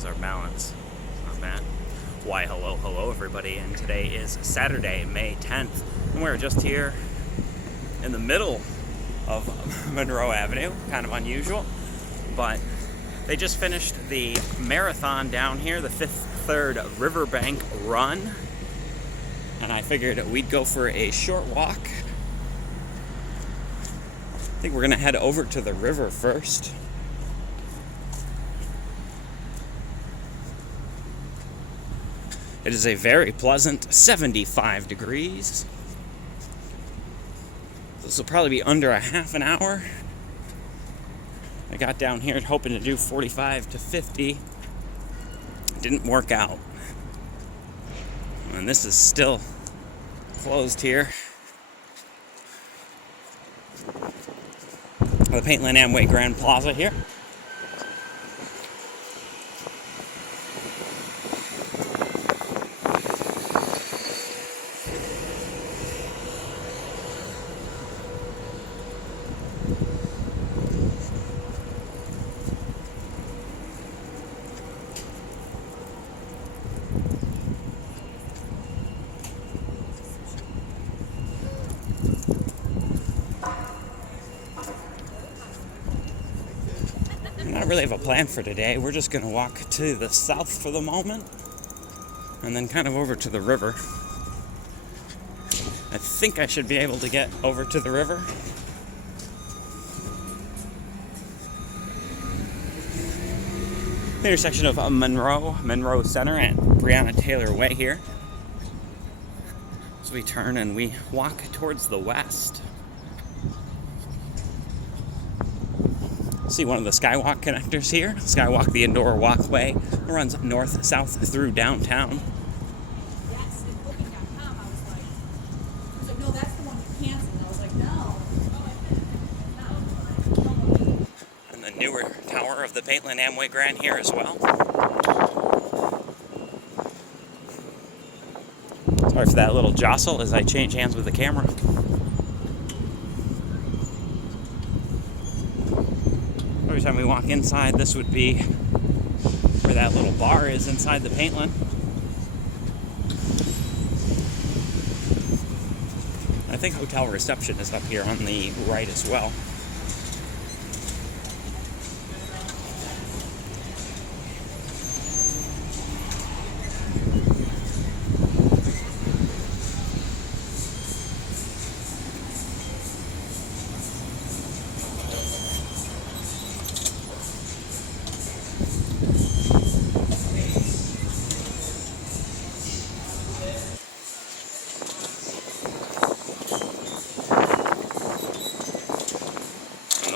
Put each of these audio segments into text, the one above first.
How's our balance? Not bad. Why, hello, everybody. And today is Saturday, May 10th. And we're just here in the middle of Monroe Avenue. Kind of unusual. But they just finished the marathon down here, the third Riverbank Run. And I figured we'd go for a short walk. I think we're going to head over to the river first. It is a very pleasant 75 degrees. This will probably be under a half an hour. I got down here hoping to do 45 to 50. It didn't work out. And this is still closed here. The Paintland Amway Grand Plaza here. I don't really have a plan for today. We're just going to walk to the south for the moment and then kind of over to the river. I think I should be able to get over to the river. The intersection of Monroe Center and Breonna Taylor Way here. So we turn and we walk towards the west. See one of the Skywalk connectors here. Skywalk, the indoor walkway, runs north-south through downtown. Yes, and Booking.com, I was like, no, that's the one you canceled. And I was like, no. And the newer tower of the Paintland Amway Grand here as well. Sorry for that little jostle as I change hands with the camera. Every time we walk inside, this would be where that little bar is inside the Paintland. I think hotel reception is up here on the right as well.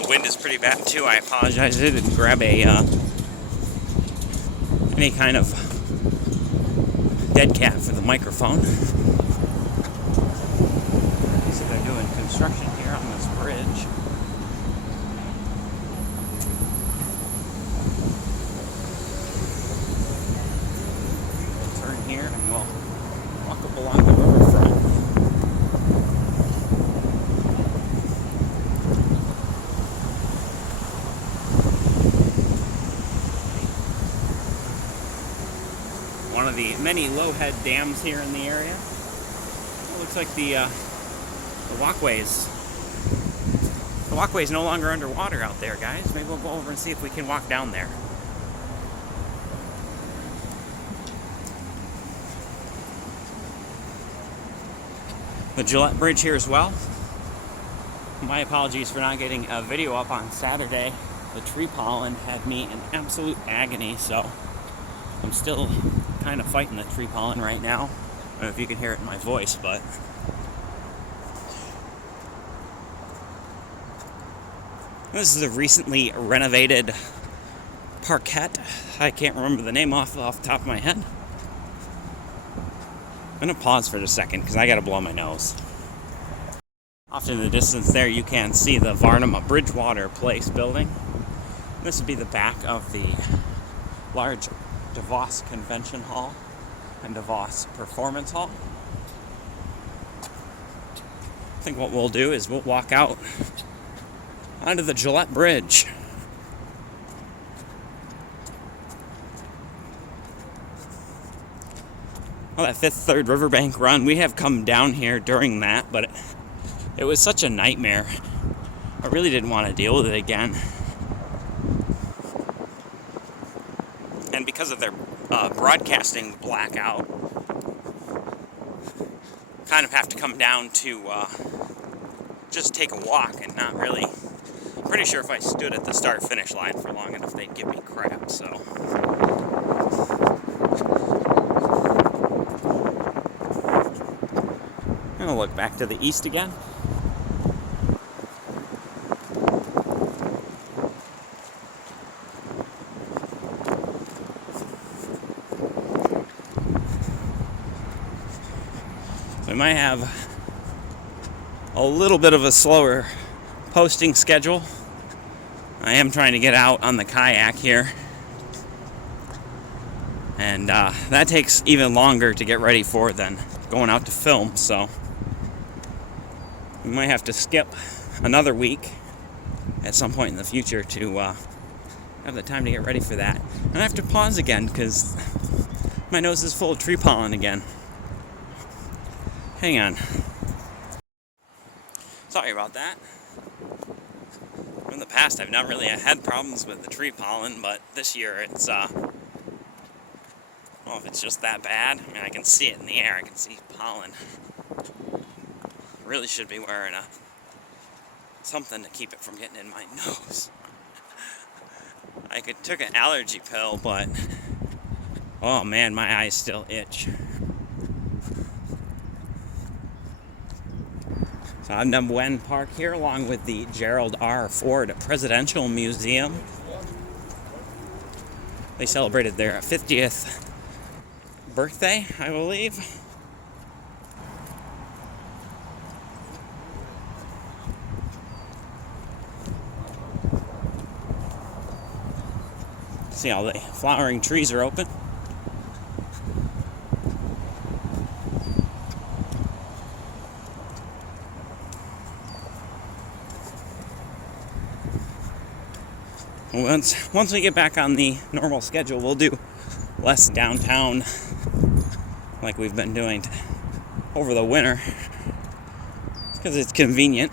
Wind is pretty bad too. I apologize. I didn't grab a any kind of dead cat for the microphone. So they're doing construction here on this bridge. We'll turn here and we'll walk up along the riverfront. One of the many low-head dams here in the area. It looks like the walkway is no longer underwater out there, guys. Maybe we'll go over and see if we can walk down there. The Gillette Bridge here as well. My apologies for not getting a video up on Saturday. The tree pollen had me in absolute agony, so I'm still kind of fighting the tree pollen right now. I don't know if you can hear it in my voice, but this is a recently renovated parquet. I can't remember the name off the top of my head. I'm gonna pause for a second because I gotta blow my nose. Off in the distance there, you can see the Varnum Bridgewater Place building. This would be the back of the large DeVos Convention Hall and DeVos Performance Hall. I think what we'll do is we'll walk out onto the Gillette Bridge. Well, that Fifth Third Riverbank run, we have come down here during that, but it was such a nightmare. I really didn't want to deal with it again. And because of their broadcasting blackout, kind of have to come down to just take a walk and not really. I'm pretty sure if I stood at the start-finish line for long enough, they'd give me crap, so. I'm gonna look back to the east again. We might have a little bit of a slower posting schedule. I am trying to get out on the kayak here, and that takes even longer to get ready for than going out to film, so we might have to skip another week at some point in the future to have the time to get ready for that. And I have to pause again because my nose is full of tree pollen again. Hang on. Sorry about that. In the past, I've not really had problems with the tree pollen, but this year it's, well, if it's just that bad, I mean, I can see it in the air. I can see pollen. Really should be wearing something to keep it from getting in my nose. I took an allergy pill, but oh man, my eyes still itch. So I'm Wen Park here along with the Gerald R. Ford Presidential Museum. They celebrated their 50th birthday, I believe. See, all the flowering trees are open. Once we get back on the normal schedule, we'll do less downtown like we've been doing over the winter because it's convenient,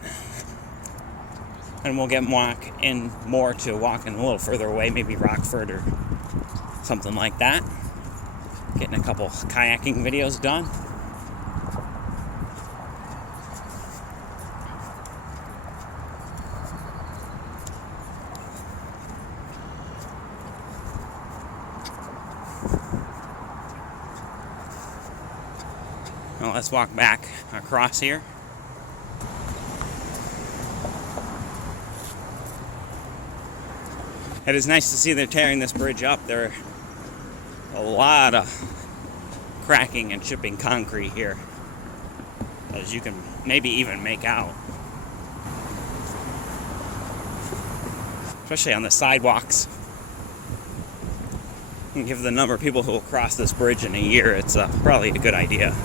and we'll get more to walking a little further away, maybe Rockford or something like that, getting a couple kayaking videos done. Well, let's walk back across here. It is nice to see they're tearing this bridge up. There are a lot of cracking and chipping concrete here, as you can maybe even make out. Especially on the sidewalks. And given the number of people who will cross this bridge in a year, it's probably a good idea.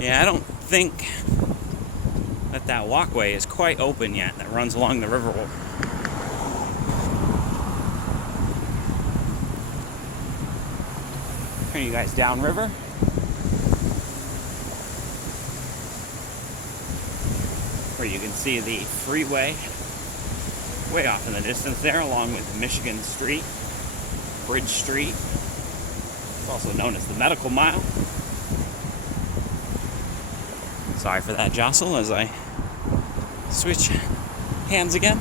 Yeah, I don't think that walkway is quite open yet that runs along the river. Turn you guys downriver. Where you can see the freeway way off in the distance there, along with Michigan Street, Bridge Street. It's also known as the Medical Mile. Sorry for that jostle as I switch hands again.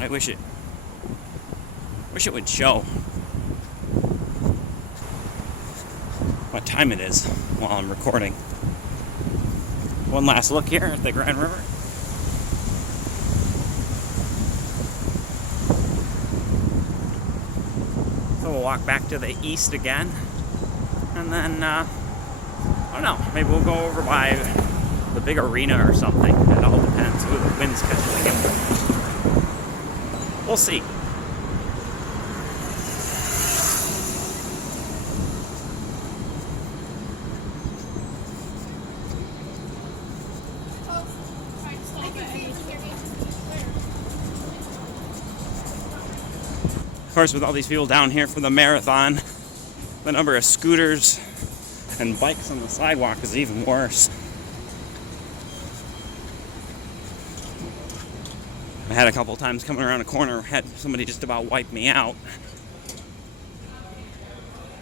I wish it would show what time it is while I'm recording. One last look here at the Grand River. So we'll walk back to the east again, and then, I don't know, maybe we'll go over by the big arena or something. It all depends. Ooh, the wind's catching in. We'll see. course, with all these people down here for the marathon, the number of scooters and bikes on the sidewalk is even worse. I had a couple times coming around a corner, had somebody just about wipe me out,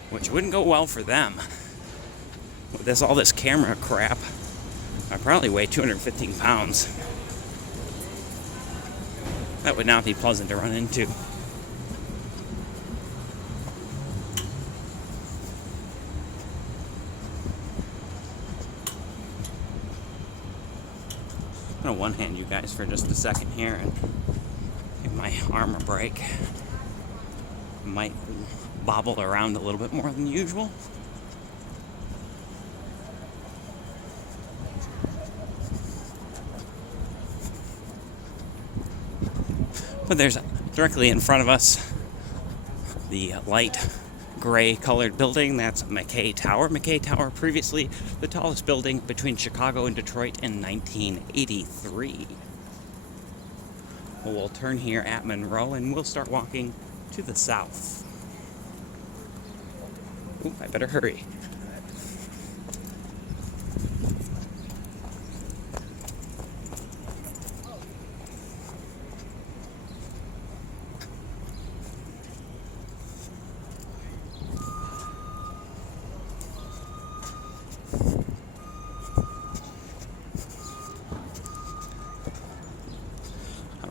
which wouldn't go well for them. With all this camera crap, I probably weigh 215 pounds. That would not be pleasant to run into. I'm gonna one-hand you guys for just a second here and give my arm a break. I might bobble around a little bit more than usual. But there's directly in front of us the light gray colored building. That's McKay Tower. McKay Tower, previously the tallest building between Chicago and Detroit in 1983. We'll turn here at Monroe and we'll start walking to the south. Ooh, I better hurry.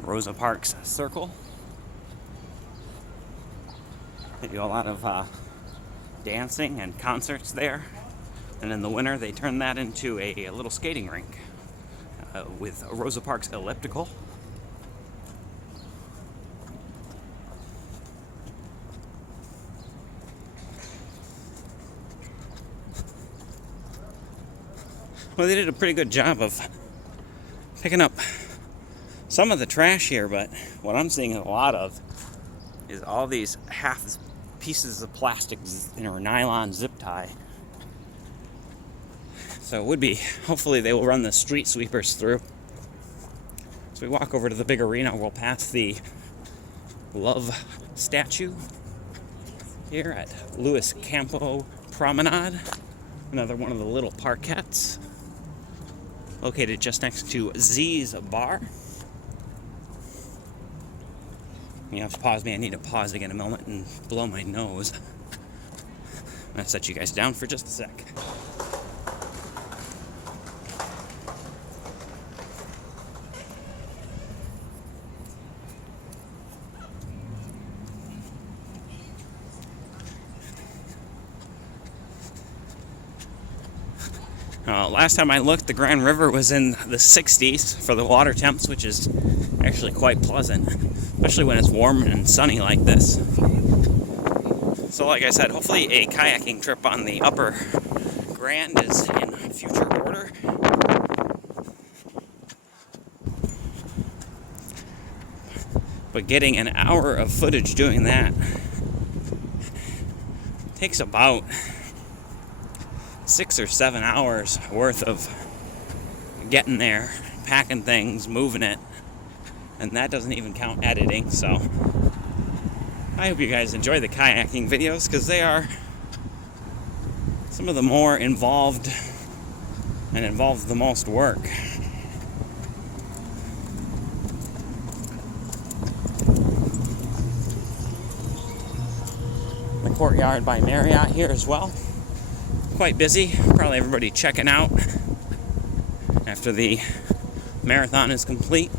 Rosa Parks Circle. They do a lot of dancing and concerts there, and in the winter they turn that into a little skating rink with Rosa Parks Elliptical. Well, they did a pretty good job of picking up some of the trash here, but what I'm seeing a lot of is all these half pieces of plastic or nylon zip tie. So it would be, hopefully they will run the street sweepers through. So we walk over to the big arena, we'll pass the Love statue here at Louis Campo Promenade, another one of the little parkettes, located just next to Z's Bar. You have to pause me. I need to pause again a moment and blow my nose. I'm going to set you guys down for just a sec. Last time I looked, the Grand River was in the 60s for the water temps, which is actually quite pleasant, especially when it's warm and sunny like this. So like I said, hopefully a kayaking trip on the upper Grand is in future order. But getting an hour of footage doing that takes about 6 or 7 hours worth of getting there, packing things, moving it, and that doesn't even count editing. So I hope you guys enjoy the kayaking videos, because they are some of the more involved and involve the most work. The Courtyard by Marriott here as well. Quite busy, probably everybody checking out after the marathon is complete.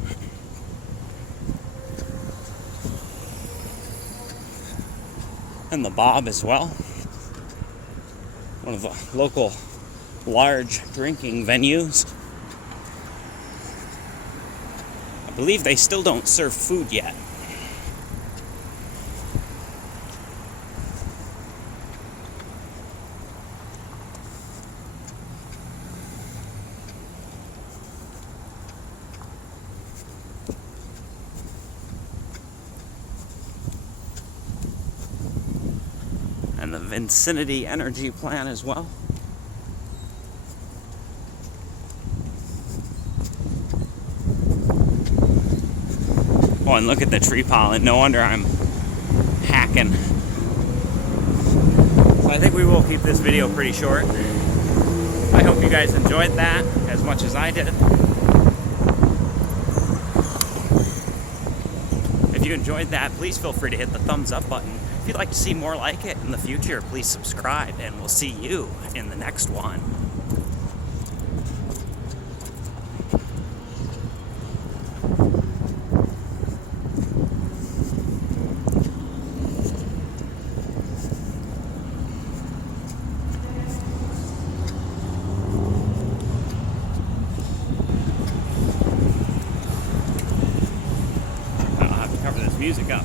And the Bob as well, one of the local large drinking venues. I believe they still don't serve food yet. And the Vicinity Energy Plan as well. Oh, and look at the tree pollen. No wonder I'm hacked walking. So I think we will keep this video pretty short. I hope you guys enjoyed that as much as I did. If you enjoyed that, please feel free to hit the thumbs up button. If you'd like to see more like it in the future, please subscribe, and we'll see you in the next one. I'll have to cover this music up.